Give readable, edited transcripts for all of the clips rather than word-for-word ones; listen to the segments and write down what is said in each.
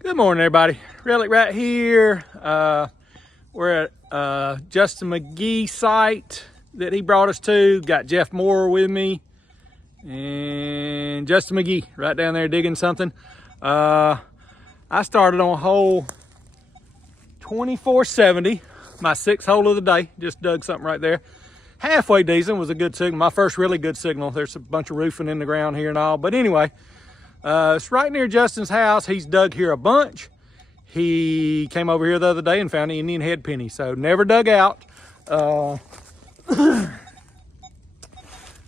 Good morning, everybody. Relic right here. We're at Justin McGee site that he brought us to. Got Jeff Moore with me and Justin McGee right down there digging something. I started on hole 2470, my sixth hole of the day. Just dug something right there. Halfway decent, was a good signal. My first really good signal. There's a bunch of roofing in the ground here and all. But anyway, it's right near Justin's house. He's dug here a bunch. He came over here the other day and found an Indian head penny. So never dug out.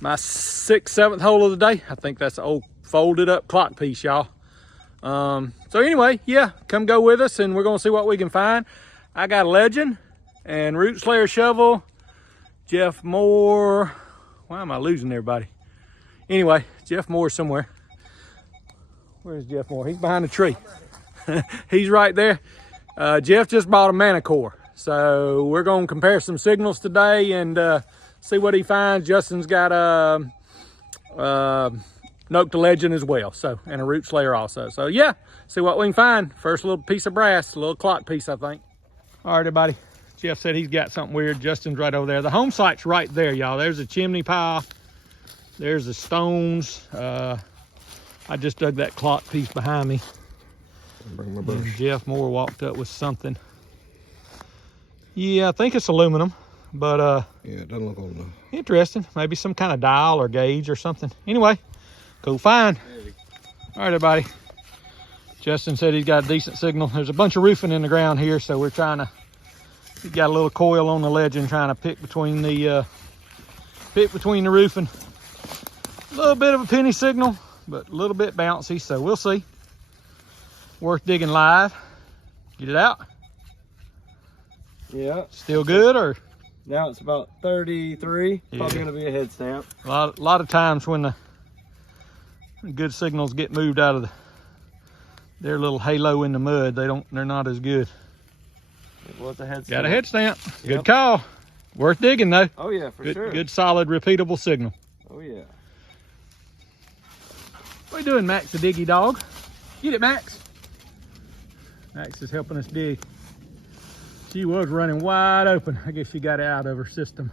My sixth, seventh hole of the day. I think that's an old folded up clock piece, y'all. So anyway, yeah, come go with us and we're gonna see what we can find. I got a legend and root slayer shovel. Jeff Moore. Why am I losing everybody? Anyway, Jeff Moore somewhere. Where's Jeff Moore? He's behind the tree. He's right there. Jeff just bought a manicore. So we're going to compare some signals today and see what he finds. Justin's got a Note to Legend as well. So, and a root slayer also. So yeah, see what we can find. First little piece of brass, a little clock piece, I think. All right, everybody. Jeff said he's got something weird. Justin's right over there. The home site's right there, y'all. There's a chimney pile. There's the stones. I just dug that clock piece behind me. Bring my brush. And Jeff Moore walked up with something. Yeah, I think it's aluminum, but yeah, it doesn't look old enough. Interesting. Maybe some kind of dial or gauge or something. Anyway, cool find. All right, everybody. Justin said he's got a decent signal. There's a bunch of roofing in the ground here, so we're trying to. He's got a little coil on the legend, trying to pick between the roofing. A little bit of a penny signal, but a little bit bouncy, so we'll see. Worth digging live. Get it out. Yeah. Still good, or? Now it's about 33. Yeah. Probably gonna be a head stamp. A lot of times when the good signals get moved out of their little halo in the mud, they're not as good. It was a head stamp. Got a head stamp. Yep. Good call. Worth digging though. Oh yeah, for Good, sure. good, solid, repeatable signal. Oh yeah. What are you doing, Max, the diggy dog? Get it, Max. Max is helping us dig. She was running wide open. I guess she got it out of her system.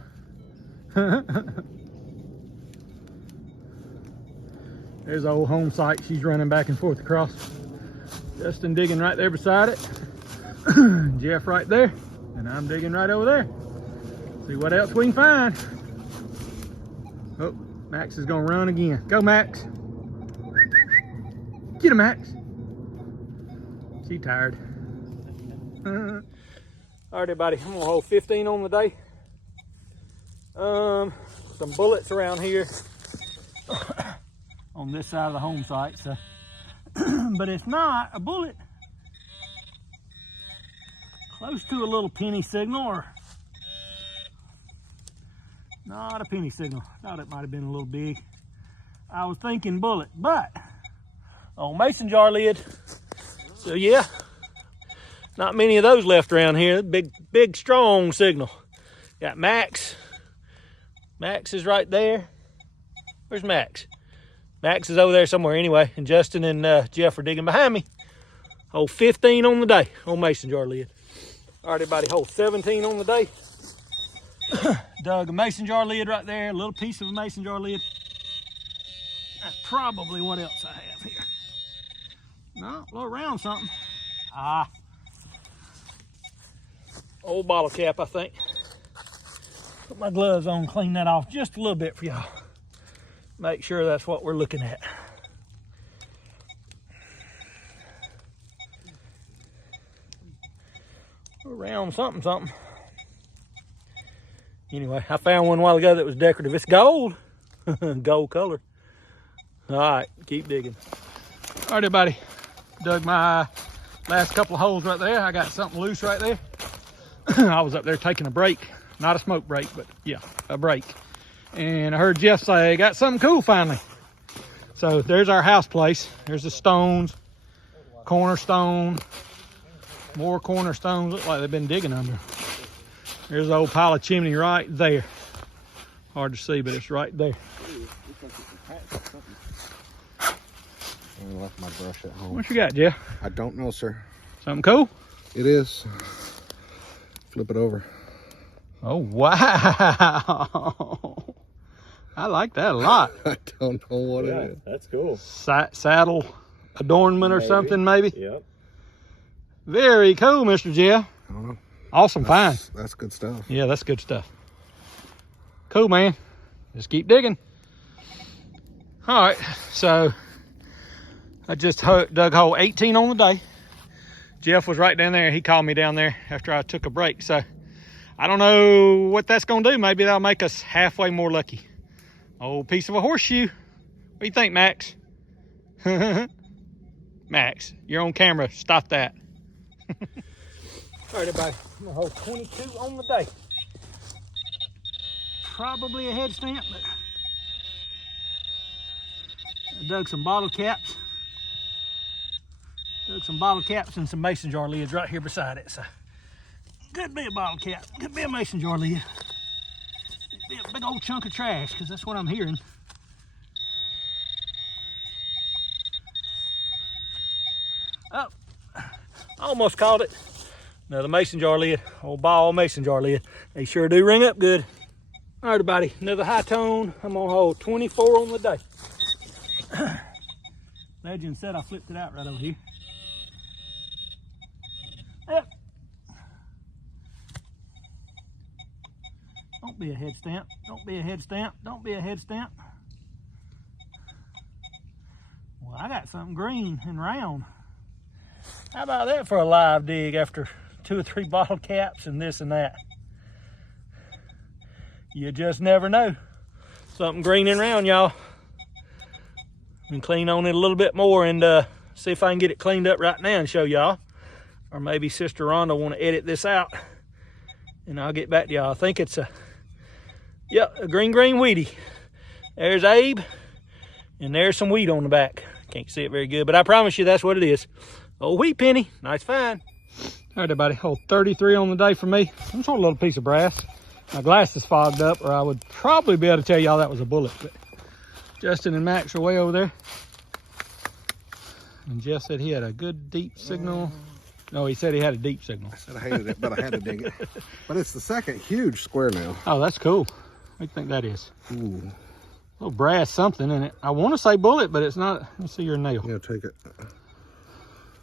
There's the old home site. She's running back and forth across. Justin digging right there beside it. Jeff right there. And I'm digging right over there. See what else we can find. Oh, Max is gonna run again. Go, Max. Get him, Max. She tired. All right, everybody, I'm gonna hold 15 on the day. Some bullets around here on this side of the home site. So, but it's not a bullet close to a little penny signal, or not a penny signal. Thought it might have been a little big. I was thinking bullet, but on mason jar lid. So yeah, not many of those left around here. Big, strong signal. Got Max. Max is right there. Where's Max? Max is over there somewhere anyway. And Justin and Jeff are digging behind me. Hole 15 on the day on mason jar lid. All right, everybody, hole 17 on the day. Dug a mason jar lid right there. A little piece of a mason jar lid. That's probably what else I have here. No, a little round something. Old bottle cap, I think. Put my gloves on, clean that off just a little bit for y'all. Make sure that's what we're looking at. Around something. Anyway, I found one a while ago that was decorative. It's gold. Gold color. All right, keep digging. All right, everybody. Dug my last couple of holes right there. I got something loose right there. I was up there taking a break. Not a smoke break, but yeah, a break. And I heard Jeff say, got something cool finally. So there's our house place. There's the stones, cornerstone, more cornerstones. Look like they've been digging under. There's the old pile of chimney right there. Hard to see, but it's right there. I left my brush at home. What you got, Jeff? I don't know, sir. Something cool? It is. Flip it over. Oh, wow. I like that a lot. I don't know what it is. That's cool. Saddle adornment or something, maybe? Yep. Very cool, Mr. Jeff. I don't know. Awesome find. That's good stuff. Yeah, that's good stuff. Cool, man. Just keep digging. All right, so I just dug hole 18 on the day. Jeff was right down there. He called me down there after I took a break. So I don't know what that's gonna do. Maybe that'll make us halfway more lucky. Old piece of a horseshoe. What do you think, Max? Max, you're on camera. Stop that. All right, everybody. I'm gonna hold 22 on the day. Probably a head stamp, but I dug some bottle caps. Dug some bottle caps and some mason jar lids right here beside it. So could be a bottle cap, could be a mason jar lid. Could be a big old chunk of trash, because that's what I'm hearing. Oh, almost caught it. Another mason jar lid, old ball mason jar lid. They sure do ring up good. All right, everybody, another high tone. I'm gonna hold 24 on the day. Legend said I flipped it out right over here. Yep. Don't be a head stamp. Don't be a head stamp. Don't be a head stamp. Well, I got something green and round. How about that for a live dig after 2 or 3 bottle caps and this and that? You just never know. Something green and round, y'all. And clean on it a little bit more and see if I can get it cleaned up right now and show y'all. Or maybe Sister Rhonda want to edit this out and I'll get back to y'all. I think it's a green weedy. There's Abe and there's some wheat on the back. Can't see it very good, but I promise you that's what it is. Old wheat penny, nice find. All right, everybody, hold 33 on the day for me. Some sort of little piece of brass. My glasses fogged up, or I would probably be able to tell y'all that was a bullet, but Justin and Max are way over there. And Jeff said he had a good deep signal. No, he said he had a deep signal. I said I hated it, but I had to dig it. But it's the second huge square nail. Oh, that's cool. What do you think that is? Ooh. Little brass something in it. I want to say bullet, but it's not. Let's see your nail. Yeah, take it.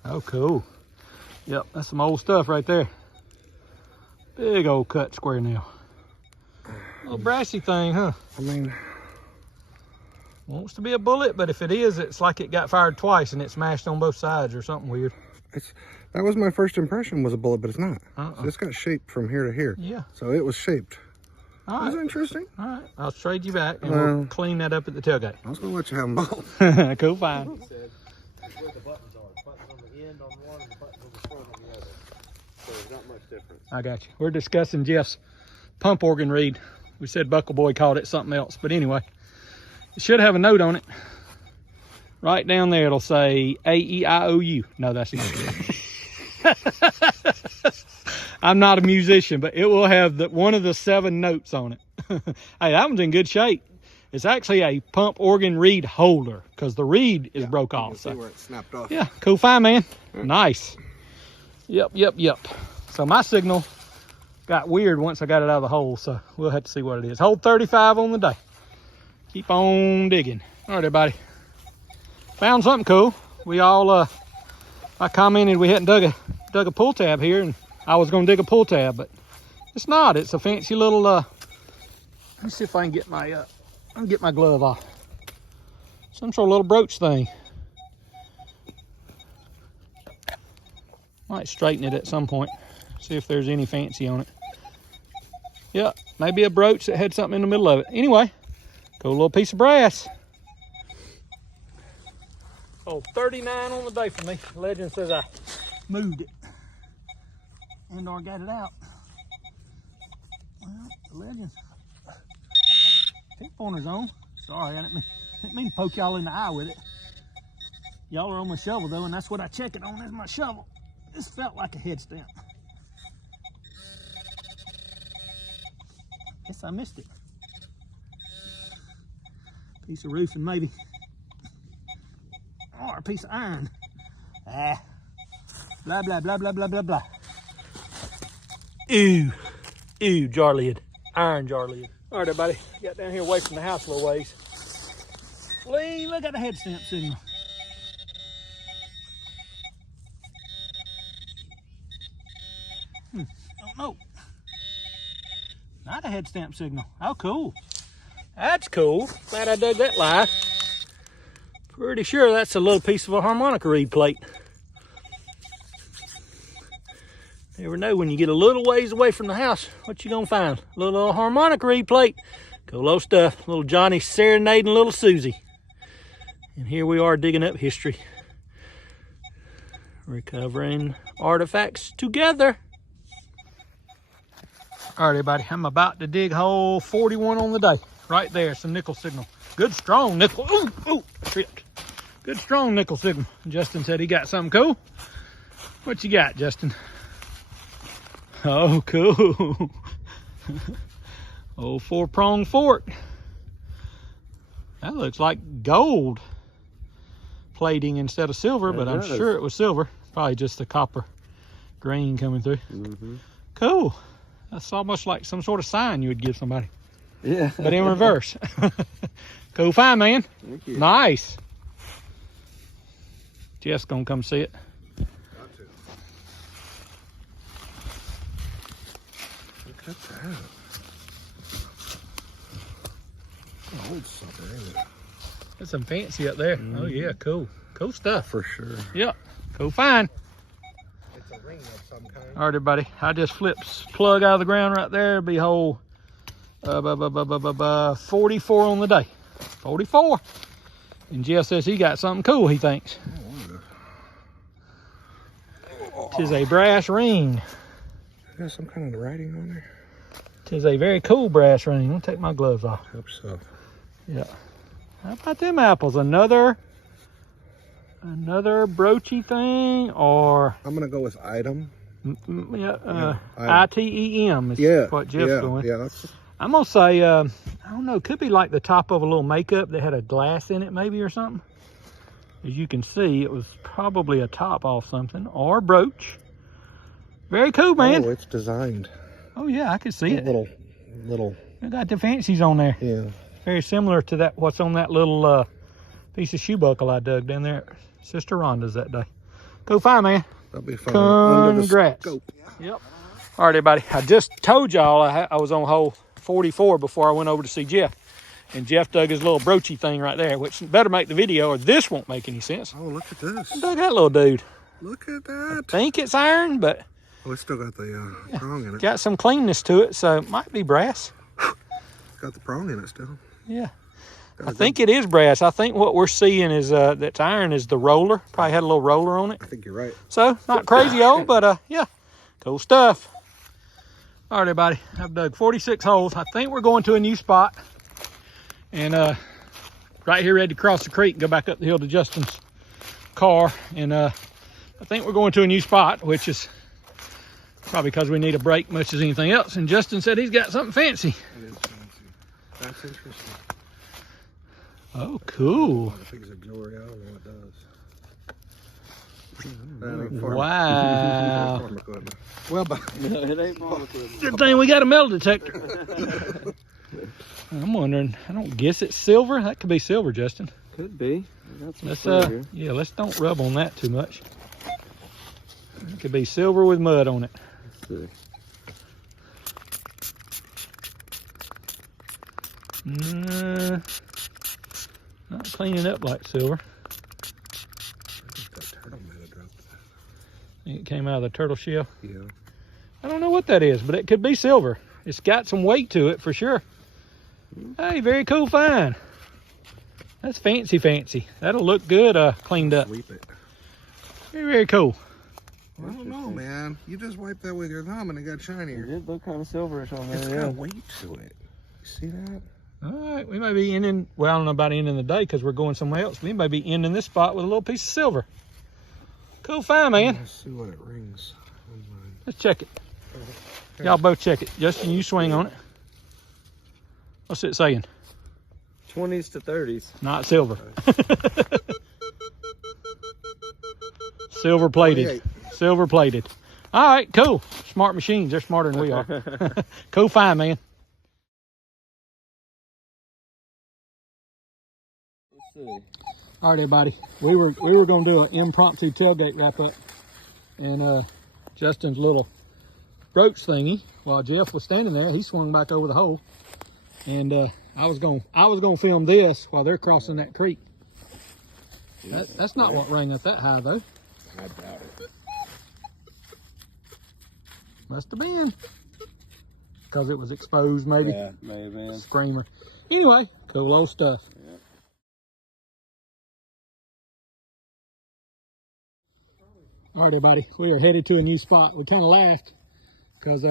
Oh, cool. Yep, that's some old stuff right there. Big old cut square nail. Little brassy thing, huh? I mean, wants to be a bullet, but if it is, it's like it got fired twice and it smashed on both sides or something weird. that was my first impression, was a bullet, but it's not. Uh-uh. It's got shaped from here to here. Yeah. So it was shaped. All right. That was interesting. All right, I'll trade you back and we'll clean that up at the tailgate. I was going to let you have them both. Cool, fine. He said, that's where the buttons are. The buttons on the end on one and the buttons on the front on the other. So there's not much difference. I got you. We're discussing Jeff's pump organ reed. We said Buckle Boy called it something else, but anyway, it should have a note on it. Right down there, it'll say A-E-I-O-U. No, that's not it. I'm not a musician, but it will have one of the 7 notes on it. Hey, that one's in good shape. It's actually a pump organ reed holder because the reed is broke off. You can see where it snapped off. Yeah, cool find, man. Nice. Yep. So my signal got weird once I got it out of the hole, so we'll have to see what it is. Hold 35 on the day. Keep on digging. All right, everybody. Found something cool. We all, I commented we hadn't dug a pull tab here, and I was gonna dig a pull tab, but it's not. It's a fancy little, let me see if I can get my glove off. Some sort of little brooch thing. Might straighten it at some point. See if there's any fancy on it. Yeah, maybe a brooch that had something in the middle of it. Anyway, cool little piece of brass. Oh, 39 on the day for me. Legend says I moved it and or got it out. Well, the legend. Pink pointer's on. Sorry, I didn't mean to poke y'all in the eye with it. Y'all are on my shovel though, and that's what I check it on is my shovel. This felt like a head stamp. Guess I missed it. Piece of roofing maybe. Or a piece of iron. Ah. Blah, blah, blah, blah, blah, blah, blah. Ooh. Ooh, jar lid. Iron jar lid. All right, everybody. Got down here away from the house a little ways. Lee, look at the head stamp signal. Don't know. Not a head stamp signal. Oh, cool. That's cool. Glad I dug that live. Pretty sure that's a little piece of a harmonica reed plate. Never know when you get a little ways away from the house, what you gonna find? A little harmonica reed plate. Cool little stuff. Little Johnny serenading little Susie. And here we are digging up history. Recovering artifacts together. All right, everybody, I'm about to dig hole 41 on the day. Right there, some nickel signal. Good strong nickel. Ooh, ooh, I tripped. Good strong nickel signal. Justin said he got something cool. What you got, Justin? Oh, cool. Old 4-prong fork. That looks like gold plating instead of silver, but I'm sure it was silver. Probably just the copper grain coming through. Cool. That's almost like some sort of sign you would give somebody. Yeah. But in reverse. Cool find, man. Thank you. Nice. Jeff's gonna come see it. Got to. Look at that. Old sucker, ain't it? That's some fancy up there. Oh yeah, cool. Cool stuff. For sure. Yep. Cool find. It's a ring of some kind. All right, everybody. I just flipped plug out of the ground right there. Be hole 44 on the day. 44. And Jeff says he got something cool, he thinks. Tis a brass ring. Got some kind of writing on there. Tis a very cool brass ring. I'm gonna take my gloves off. Hope so. Yeah. How about them apples? Another broachy thing, or I'm gonna go with item. ITEM is what Jeff's going. Yeah, that's. I'm gonna say I don't know. Could be like the top of a little makeup that had a glass in it, maybe, or something. As you can see, it was probably a top off something or a brooch. Very cool, man. Oh, it's designed. Oh yeah, I can see it. Little. It got the fancies on there. Yeah. Very similar to that. What's on that little piece of shoe buckle I dug down there at Sister Rhonda's that day. Cool find, man. That'll be fun. Congrats. Yep. All right, everybody. I just told y'all I was on hole 44 before I went over to see Jeff. And Jeff dug his little broachy thing right there, which better make the video or this won't make any sense. Oh, look at this. I dug that little dude. Look at that. I think it's iron, but Oh, it's still got the prong in it. got some cleanness to it, so it might be brass. Got the prong in it still. Yeah. I think it is brass. I think what we're seeing is that's iron is the roller. Probably had a little roller on it. I think you're right. So, not crazy old, but yeah, cool stuff. All right, everybody. I've dug 46 holes. I think we're going to a new spot. And right here, ready to cross the creek and go back up the hill to Justin's car. And I think we're going to a new spot, which is probably because we need a break much as anything else. And Justin said he's got something fancy. It is fancy. That's interesting. Oh, cool. I think it's a jewelry. I don't know what it does. Wow. Well, but No, it ain't farm equipment. Good thing we got a metal detector. I'm wondering, I don't guess it's silver. That could be silver, Justin. Could be. Let's yeah, let's don't rub on that too much. It could be silver with mud on it. Let's see. Not cleaning up like silver. I think it came out of the turtle shell. Yeah. I don't know what that is, but it could be silver. It's got some weight to it for sure. Hey, very cool find. That's fancy, fancy. That'll look good cleaned up. Sweep it. Very, very cool. I don't know, man. You just wipe that with your thumb and it got shinier. It did look kind of silverish on there. It's got weight to it. You see that? All right, we may be ending, well, I don't know about ending the day because we're going somewhere else. We may be ending this spot with a little piece of silver. Cool find, man. Let's see what it rings. Let's check it. Y'all both check it. Justin, you swing on it. What's it saying? 20s to 30s. Not silver. Silver plated. 28. Silver plated. All right, cool. Smart machines. They're smarter than we are. Cool find, man. Let's see. All right, everybody. We were gonna do an impromptu tailgate wrap up, and Justin's little brooch thingy. While Jeff was standing there, he swung back over the hole, and I was gonna film this while they're crossing that creek. That's not what rang up that high though. I doubt it. Must have been because it was exposed, maybe. Yeah, maybe. Screamer. Anyway, cool old stuff. Yeah. All right, everybody, we are headed to a new spot. We kind of laughed because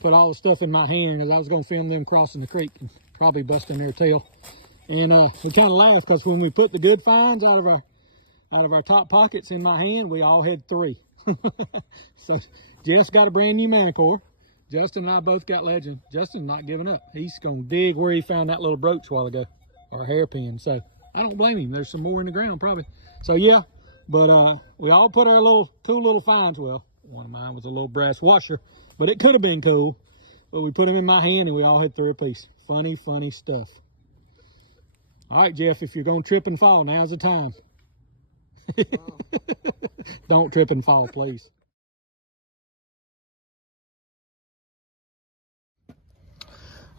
put all the stuff in my hand as I was going to film them crossing the creek and probably busting their tail. And we kind of laughed because when we put the good finds out of our top pockets in my hand, we all had 3. So Jeff's got a brand new Manicore. Justin and I both got Legend. Justin's not giving up. He's going to dig where he found that little brooch a while ago, or a hairpin. So I don't blame him. There's some more in the ground probably. So yeah, but we all put our cool little finds. Well, one of mine was a little brass washer, but it could have been cool. But we put them in my hand and we all had 3 apiece. Funny, funny stuff. All right, Jeff, if you're going to trip and fall, now's the time. Don't trip and fall, please.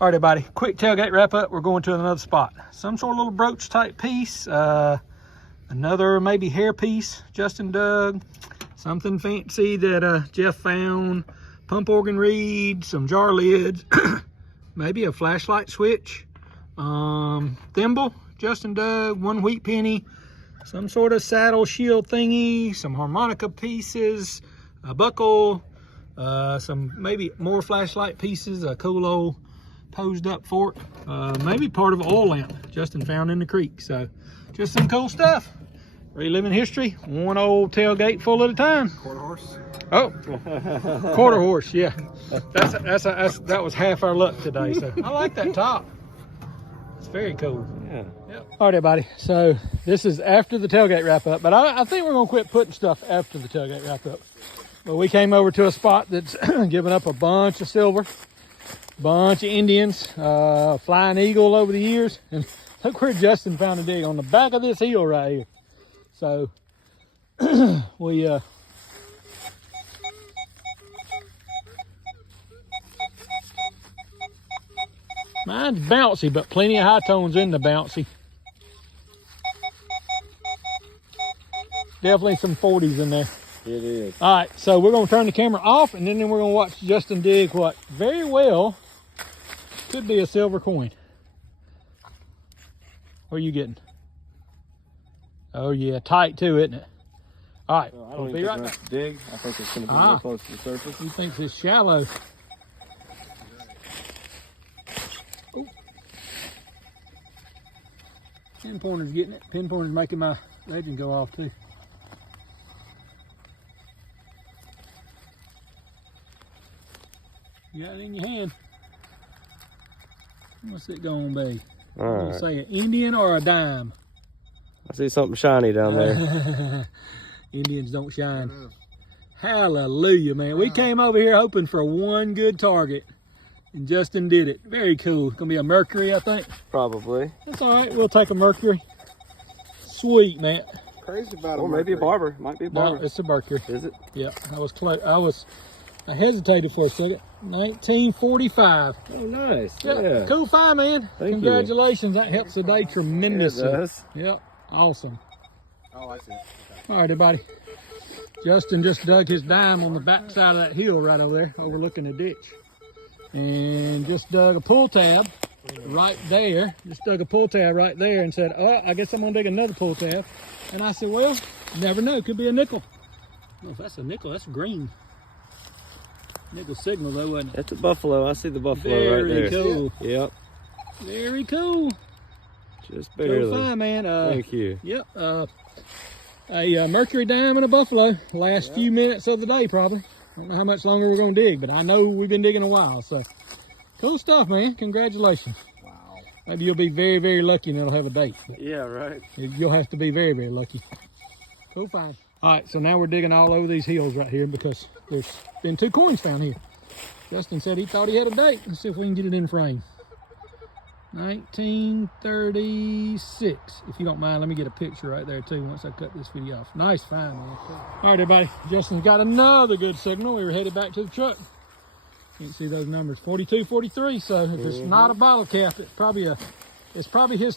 All right, everybody, quick tailgate wrap up. We're going to another spot. Some sort of little brooch type piece. Another maybe hair piece Justin dug. Something fancy that Jeff found. Pump organ reed, some jar lids, maybe a flashlight switch. Thimble Justin dug, 1 wheat penny, some sort of saddle shield thingy, some harmonica pieces, a buckle, some maybe more flashlight pieces, a cool old posed up fork, maybe part of an oil lamp Justin found in the creek. So just some cool stuff. Reliving history, one old tailgate full at a time. Quarter horse. Oh, quarter horse, yeah. That was half our luck today. So I like that top. It's very cool. Yeah. Yep. All right, everybody. So this is after the tailgate wrap up, but I think we're gonna quit putting stuff after the tailgate wrap up. But we came over to a spot that's given up a bunch of silver, bunch of Indians, flying eagle over the years, and look where Justin found a dig on the back of this hill right here. So we mine's bouncy, but plenty of high tones in the bouncy. Definitely some 40s in there. It is. All right, so we're gonna turn the camera off, and then we're gonna watch Justin dig what very well could be a silver coin. What are you getting? Oh yeah, tight too, isn't it? All right, Well, I we'll don't be even right think back. that's dig. I think it's going to be real close to the surface. He thinks it's shallow. Oh. Pin pointer's getting it. Pin pointer's making my Legend go off too. You got it in your hand. What's it gonna be? All I'm gonna right. say an Indian or a dime. I see something shiny down there. Indians don't shine. Hallelujah, man. We came over here hoping for one good target, and Justin did it. Very cool. It's gonna be a Mercury, I think. Probably. That's all right. We'll take a Mercury. Sweet, man. Crazy about it. Or maybe a barber. Might be a barber. No, it's a Mercury. Is it? Yeah, I was close. I hesitated for a second. 1945. Oh, nice. Yeah, Yeah. cool find, man. Thank you. Congratulations. That helps the day tremendously. It does. Yep, awesome. Oh, I see. Okay. All right, everybody. Justin just dug his dime on the back side of that hill right over there, overlooking the ditch. And just dug a pull tab right there. Just dug a pull tab right there and said, oh, I guess I'm gonna dig another pull tab. And I said, well, you never know, could be a nickel. Well, if that's a nickel, that's green. Nickel signal though, wasn't it? It's a buffalo. I see the buffalo right Very there. cool. Yep. Very cool. Just Cool barely. find, man. Thank you. Yep. A Mercury dime and a buffalo. Last few minutes of the day, probably. I don't know how much longer we're gonna dig, but I know we've been digging a while. So cool stuff, man. Congratulations. Wow. Maybe you'll be very, very lucky and it'll have a date. But Yeah, right. you'll have to be very, very lucky. Cool find. All right, so now we're digging all over these hills right here because there's been 2 coins found here. Justin said he thought he had a date. Let's see if we can get it in frame. 1936. If you don't mind, let me get a picture right there too once I cut this video off. Nice find, man. All right, everybody. Justin's got another good signal. We were headed back to the truck. You can see those numbers, 42, 43. So if it's not a bottle cap, it's probably his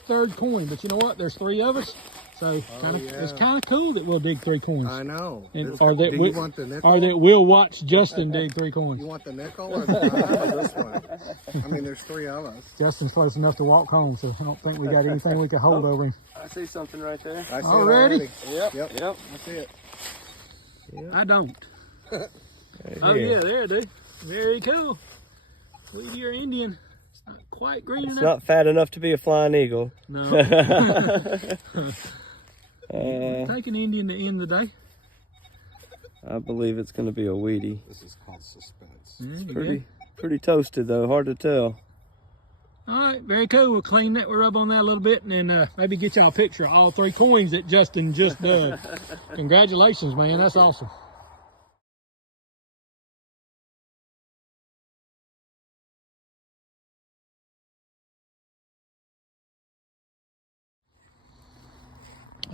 3rd coin. But you know what? There's 3 of us. So it's kind of cool that we'll dig 3 coins. I know. And, Do you want the nickel? or that we'll watch Justin dig 3 coins. You want the nickel or the dime or this one? I mean, there's 3 of us. Justin's close enough to walk home, so I don't think we got anything we can hold over him. I see something right there. I see Already? it already. Yep. I see it. Yep. I don't. Oh yeah, there, dude. Very cool. Wheatie or Indian. It's not quite green enough. It's not fat enough to be a flying eagle. No. Take an Indian to end the day. I believe it's going to be a Wheatie. This is called suspense. Pretty toasted though, hard to tell. All right, very cool. We'll clean that, we'll rub on that a little bit, and then maybe get y'all a picture of all 3 coins that Justin just dug. Congratulations, man. That's awesome.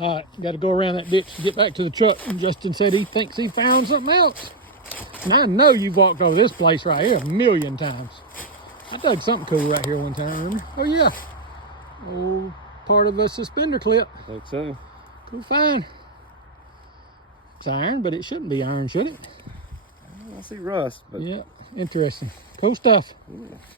All right, got to go around that ditch to get back to the truck. And Justin said he thinks he found something else. And I know you've walked over this place right here a million times. I dug something cool right here one time, remember? Oh yeah, old part of a suspender clip. I think so. Cool find. It's iron, but it shouldn't be iron, should it? I see rust, but yeah, interesting. Cool stuff. yeah.